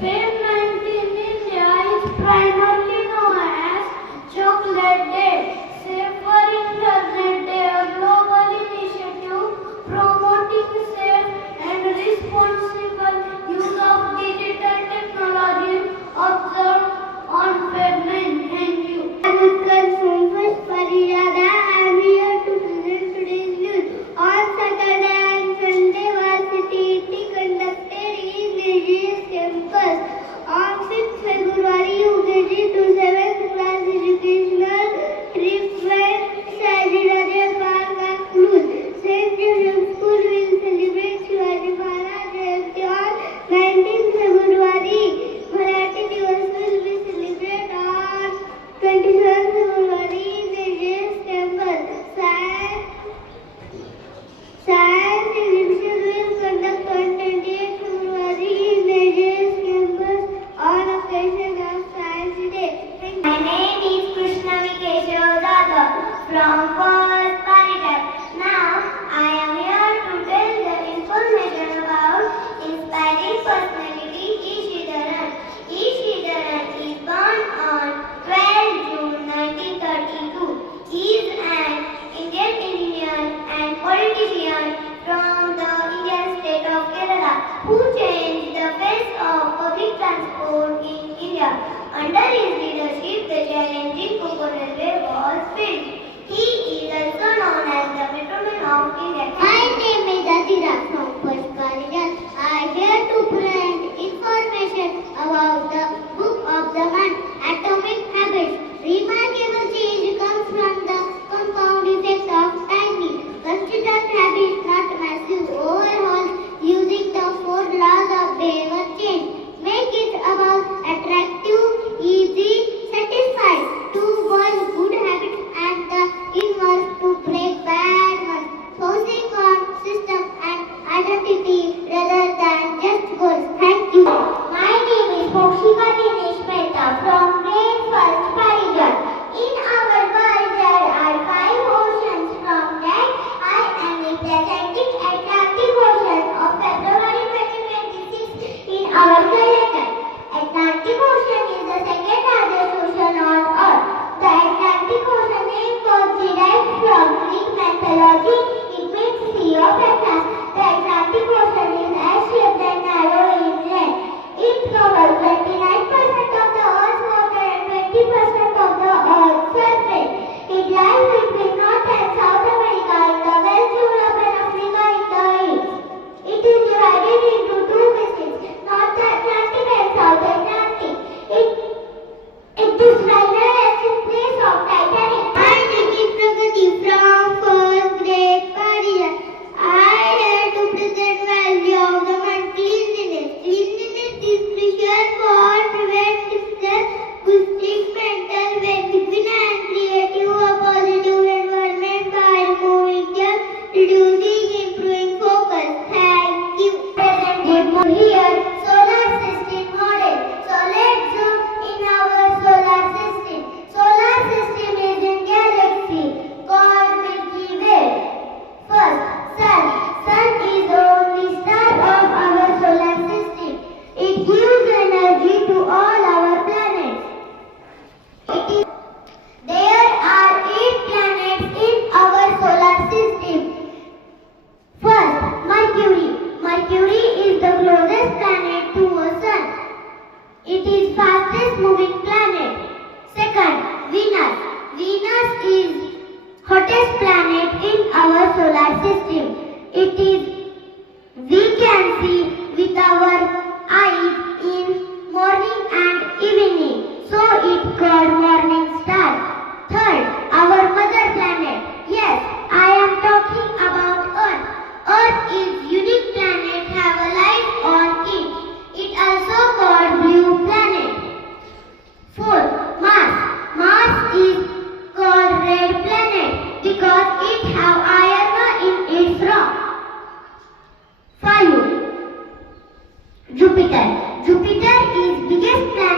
Finland in India is primarily known as Chocolate Day. Safer Internet Day, a global initiative promoting safe and responsible use of digital technology observed on Finland. Thank you. I am here to present today's news. On Saturday and Sunday, Varsity conducted in Nij's campus. On 5th February, UKG to 7th class educational trip went Sajidare Park and Cluj. St. Joseph School will celebrate Shivaji Maharaj Jayanti on 19th February. Marathi Divas will be celebrated on 27th February in Nij's campus. Science exhibition will conduct on 28th February in Nij's campus on occasion of Science Day. My name is Krishna from First Paritat. Now I am here to tell the information about inspiring personality Ishidharan. Ishidharan is born on 12 June 1932. He is an Indian engineer and politician from the Indian state of Kerala who changed the face of public transport in India. Under his leadership, the challenging coconut railway was built. He is also known as the Metroman of India. My name is Adira from First Paritat. I am here to present information about the book of the month, Atomic Habits. Remarkable change comes from the compound effect of tiny, consistent habits, not massive overhauls, using the 4 laws of behavior change. Make it about attractive, easy, satisfied, to build good habits and the inverse to break bad ones, focusing on system and identity rather than just goals. Thank you. My name is Moshika Dinesh Mehta from grade First Paritat. In our world there are 5 oceans. From that I am representing Atlantic Ocean of February 2026 in our calendar. Atlantic Ocean is the second largest ocean on Earth. The Atlantic Ocean name was derived from Greek mythology. It means Sea of Atlas. The Atlantic Ocean is as-shaped and narrow inland. It covers 29% of the Earth's water and 20% of the Earth's surface. It lies between North and South America in the west, Europe and Africa in the east. It is divided into 2 basins, North Atlantic and South Atlantic. It is final resting place of Titanic. My name is Pragati from 1st grade Paritat. I am here to present value of the month, cleanliness. Cleanliness is crucial for preventing stress, boosting mental well-being and creating a positive environment by removing germs, reducing, improving focus. Thank you. Present here, solar system model. So let's zoom in our solar system. Solar system is in galaxy called Milky Way. First, Sun. Sun is the only star of our solar system. It gives energy to all our planets. There are 8 planets in our solar system. First, Mercury. Mercury is the closest planet to a sun. It is fastest moving planet. Second, Venus. Venus is hottest planet in our solar system. We can see with our eyes in morning and evening. So it's called morning star. Third, our mother planet. Yes, I am talking about Earth. Earth is unique planet, have a life on it. It also called blue planet. Fourth, Mars. Mars is called red planet because it have iron in its rock. 5. Jupiter. Jupiter is biggest planet